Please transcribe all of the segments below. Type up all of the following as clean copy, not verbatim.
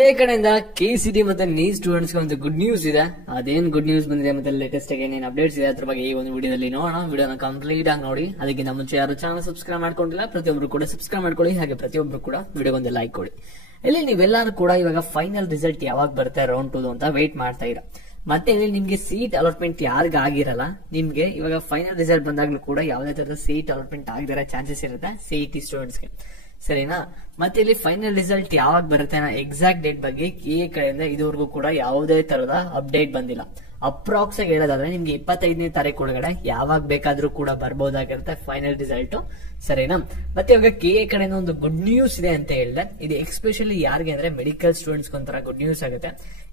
ಈ ಕಡೆಯಿಂದ KCT ಮತ್ತೆ ನೀಟ್ ಸ್ಟೂಡೆಂಟ್ಸ್ ಒಂದು ಗುಡ್ ನ್ಯೂಸ್ ಇದೆ. ಅದೇನ್ ಗುಡ್ ನ್ಯೂಸ್ ಬಂದಿದೆ ಮತ್ತೆ ಲೇಟೆಸ್ಟ್ ಆಗಿ ಏನೇನು ಅಪ್ಡೇಟ್ಸ್ ಇದೆ ಅದ್ರ ಬಗ್ಗೆ ಈ ಒಂದು ವಿಡಿಯೋದಲ್ಲಿ ನೋಡೋಣ. ವಿಡಿಯೋನ ಕಂಪ್ಲೀಟ್ ಆಗಿ ನೋಡಿ. ಅದಕ್ಕಿಂತ ಮುಂಚೆ ಯಾರು ಚಾನಲ್ ಸಬ್ಸ್ಕ್ರೈಬ್ ಮಾಡ್ಕೊಂಡಿಲ್ಲ ಪ್ರತಿಯೊಬ್ರು ಕೂಡ ಸಬ್ಸ್ಕ್ರೈಬ್ ಮಾಡ್ಕೊಳ್ಳಿ. ಹಾಗೆ ಪ್ರತಿಯೊಬ್ರು ಕೂಡ ವಿಡಿಯೋಗೊಂದು ಲೈಕ್ ಕೊಡಿ. ಇಲ್ಲಿ ನೀವೆಲ್ಲರೂ ಕೂಡ ಇವಾಗ ಫೈನಲ್ ರಿಸಲ್ಟ್ ಯಾವಾಗ ಬರುತ್ತೆ ರೌಂಡ್ 2 ಅಂತ ವೇಟ್ ಮಾಡ್ತಾ ಇರ. ಮತ್ತೆ ಇಲ್ಲಿ ನಿಮ್ಗೆ ಸೀಟ್ ಅಲಾಟ್ಮೆಂಟ್ ಯಾರಿಗಾಗಿರಲ್ಲ, ನಿಮ್ಗೆ ಇವಾಗ ಫೈನಲ್ ರಿಸಲ್ಟ್ ಬಂದಾಗ್ಲೂ ಕೂಡ ಯಾವುದೇ ತರದ ಸೀಟ್ ಅಲಾಟ್ಮೆಂಟ್ ಆಗದಿರೋ ಚಾನ್ಸಸ್ ಇರುತ್ತೆ CET ಸ್ಟೂಡೆಂಟ್ಸ್ಗೆ, ಸರಿನಾ? ಮತ್ತೆ ಇಲ್ಲಿ ಫೈನಲ್ ರಿಸಲ್ಟ್ ಯಾವಾಗ ಬರುತ್ತೆ ಎಕ್ಸಾಕ್ಟ್ ಡೇಟ್ ಬಗ್ಗೆ KA ಕಡೆಯಿಂದ ಇದುವರೆಗೂ ಕೂಡ ಯಾವುದೇ ತರದ ಅಪ್ಡೇಟ್ ಬಂದಿಲ್ಲ. ಅಪ್ರಾಕ್ಸ್ ಆಗಿ ಹೇಳೋದಾದ್ರೆ ನಿಮ್ಗೆ 25ನೇ ತಾರೀಕು ಒಳಗಡೆ ಯಾವಾಗ ಬೇಕಾದ್ರೂ ಕೂಡ ಬರ್ಬೋದಾಗಿರುತ್ತೆ ಫೈನಲ್ ರಿಸಲ್ಟ್, ಸರಿನಾ? ಮತ್ತೆ ಇವಾಗ KA ಕಡೆಯಿಂದ ಒಂದು ಗುಡ್ ನ್ಯೂಸ್ ಇದೆ ಅಂತ ಹೇಳಿದೆ. ಇದು ಎಕ್ಸ್ಪೆಷಲಿ ಯಾರಿಗೆ ಅಂದ್ರೆ ಮೆಡಿಕಲ್ ಸ್ಟೂಡೆಂಟ್ಸ್ ಒಂಥರ ಗುಡ್ ನ್ಯೂಸ್ ಆಗುತ್ತೆ.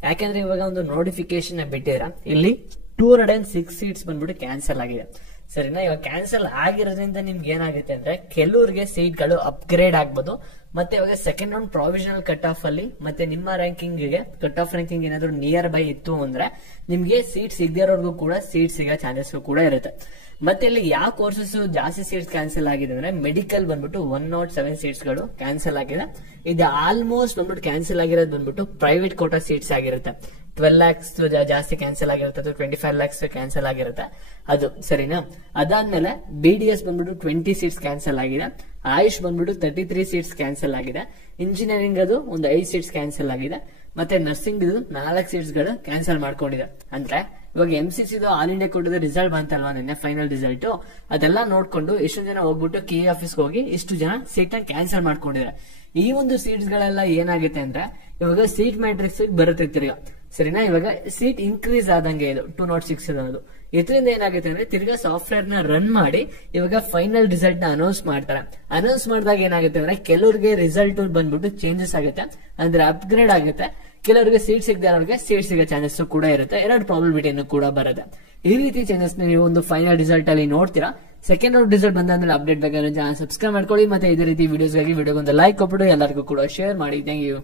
ಯಾಕಂದ್ರೆ ಇವಾಗ ಒಂದು ನೋಟಿಫಿಕೇಶನ್ ಬಿಟ್ಟಿರ ಇಲ್ಲಿ 206 ಸೀಟ್ಸ್ ಬಂದ್ಬಿಟ್ಟು ಕ್ಯಾನ್ಸಲ್ ಆಗಿದೆ, ಸರಿನಾ? ಇವಾಗ ಕ್ಯಾನ್ಸಲ್ ಆಗಿರೋದ್ರಿಂದ ನಿಮ್ಗೆ ಏನಾಗುತ್ತೆ ಅಂದ್ರೆ ಕೆಲವ್ರಿಗೆ ಸೀಟ್ ಗಳು ಅಪ್ಗ್ರೇಡ್ ಆಗ್ಬೋದು. ಮತ್ತೆ ಇವಾಗ second round provisional cut off ಅಲ್ಲಿ ಮತ್ತೆ ನಿಮ್ಮ ರ್ಯಾಂಕಿಂಗ್ ಗೆ ಕಟ್ ಆಫ್ ರ್ಯಾಂಕಿಂಗ್ ಏನಾದ್ರು ನಿಯರ್ ಬೈ ಇತ್ತು ಅಂದ್ರೆ ನಿಮ್ಗೆ ಸೀಟ್ ಸಿಗದಿರೋರ್ಗೂ ಕೂಡ ಸೀಟ್ ಸಿಗೋ ಚಾನ್ಸಸ್ ಕೂಡ ಇರುತ್ತೆ. ಮತ್ತೆ ಇಲ್ಲಿ ಯಾವ ಕೋರ್ಸಸ್ ಜಾಸ್ತಿ ಸೀಟ್ಸ್ ಕ್ಯಾನ್ಸಲ್ ಆಗಿದೆ ಅಂದ್ರೆ ಮೆಡಿಕಲ್ ಬಂದ್ಬಿಟ್ಟು 107 ಸೀಟ್ಸ್ ಗಳು ಕ್ಯಾನ್ಸಲ್ ಆಗಿದೆ. ಇದು ಆಲ್ಮೋಸ್ಟ್ ಬಂದ್ಬಿಟ್ಟು ಕ್ಯಾನ್ಸಲ್ ಆಗಿರೋದು ಬಂದ್ಬಿಟ್ಟು ಪ್ರೈವೇಟ್ ಕೋಟಾ ಸೀಟ್ಸ್ ಆಗಿರುತ್ತೆ. 12 lakhs ಜಾಸ್ತಿ ಕ್ಯಾನ್ಸಲ್ ಆಗಿರುತ್ತೆ, 25 lakhs ಕ್ಯಾನ್ಸಲ್ ಆಗಿರುತ್ತೆ ಅದು, ಸರಿನಾ? ಅದಾದ್ಮೇಲೆ BDS ಬಂದ್ಬಿಟ್ಟು 20 ಸೀಟ್ಸ್ ಕ್ಯಾನ್ಸಲ್ ಆಗಿದೆ. ಆಯುಷ್ ಬಂದ್ಬಿಟ್ಟು 33 ಸೀಟ್ಸ್ ಕ್ಯಾನ್ಸಲ್ ಆಗಿದೆ. ಇಂಜಿನಿಯರಿಂಗ್ ಅದು ಒಂದು 5 ಸೀಟ್ಸ್ ಕ್ಯಾನ್ಸಲ್ ಆಗಿದೆ. ಮತ್ತೆ ನರ್ಸಿಂಗ್ ಇದು 4 ಸೀಟ್ಸ್ ಗಳು ಕ್ಯಾನ್ಸಲ್ ಮಾಡ್ಕೊಂಡಿದೆ. ಅಂದ್ರೆ ಇವಾಗ MCC ಆಲ್ ಇಂಡಿಯಾ ಕೊಟ್ಟಿದ ರಿಸಲ್ಟ್ ಬಂತಲ್ವಾ ನಿನ್ನೆ ಫೈನಲ್ ರಿಸಲ್ಟ್, ಅದೆಲ್ಲ ನೋಡ್ಕೊಂಡು ಎಷ್ಟು ಜನ ಹೋಗ್ಬಿಟ್ಟು KA ಆಫೀಸ್ಗೆ ಹೋಗಿ ಇಷ್ಟು ಜನ ಸೀಟ್ ನ ಕ್ಯಾನ್ಸಲ್ ಮಾಡ್ಕೊಂಡಿದ್ದಾರೆ. ಈ ಒಂದು ಸೀಟ್ಸ್ ಗಳೆಲ್ಲ ಏನಾಗುತ್ತೆ ಅಂದ್ರೆ ಇವಾಗ ಸೀಟ್ ಮ್ಯಾಟ್ರಿಕ್ಸ್ ಬರುತ್ತೆ ತಿರ್ಗಾ, ಸರಿನಾ? ಇವಾಗ ಸೀಟ್ ಇನ್ಕ್ರೀಸ್ ಆದಂಗೆ ಇದು 206 ಅನ್ನೋದು. ಇದರಿಂದ ಏನಾಗುತ್ತೆ ಅಂದ್ರೆ ತಿರ್ಗಾ ಸಾಫ್ಟ್ವೇರ್ ನ ರನ್ ಮಾಡಿ ಇವಾಗ ಫೈನಲ್ ರಿಸಲ್ಟ್ ನ ಅನೌನ್ಸ್ ಮಾಡ್ತಾರೆ. ಅನೌನ್ಸ್ ಮಾಡಿದಾಗ ಏನಾಗುತ್ತೆ ಅಂದ್ರೆ ಕೆಲವರಿಗೆ ರಿಸಲ್ಟ್ ಬಂದ್ಬಿಟ್ಟು ಚೇಂಜಸ್ ಆಗುತ್ತೆ, ಅಂದ್ರೆ ಅಪ್ಗ್ರೇಡ್ ಆಗುತ್ತೆ. ಕೆಲವರಿಗೆ ಸೀಟ್ ಸಿಗದೆ ಸೀಟ್ ಸಿಗೋ ಚಾನ್ಸಸ್ ಕೂಡ ಇರುತ್ತೆ. ಎರಡು ಪ್ರಾಬಬಿಲಿಟಿನೂ ಕೂಡ ಬರುತ್ತೆ. ಈ ರೀತಿ ಚೇಂಜಸ್ ನೀವು ಒಂದು ಫೈನಲ್ ರಿಸಲ್ಟ್ ಅಲ್ಲಿ ನೋಡ್ತೀರಾ. ಸೆಕೆಂಡ್ ರೌಂಡ್ ರಿಸಲ್ಟ್ ಬಂದಾದ್ಮೇಲೆ ಅಪ್ಡೇಟ್ ಬೇಕಾದ್ರೆ ಚಾನಲ್ ಸಬ್ಸ್ಕ್ರೈಬ್ ಮಾಡ್ಕೊಳ್ಳಿ. ಮತ್ತೆ ಇದೇ ರೀತಿ ವಿಡಿಯೋಸ್ಗಾಗಿ ವಿಡಿಯೋಗೊಂದು ಲೈಕ್ ಕೊಟ್ಬಿಟ್ಟು ಎಲ್ಲರಿಗೂ ಕೂಡ ಶೇರ್ ಮಾಡಿ. Thank you.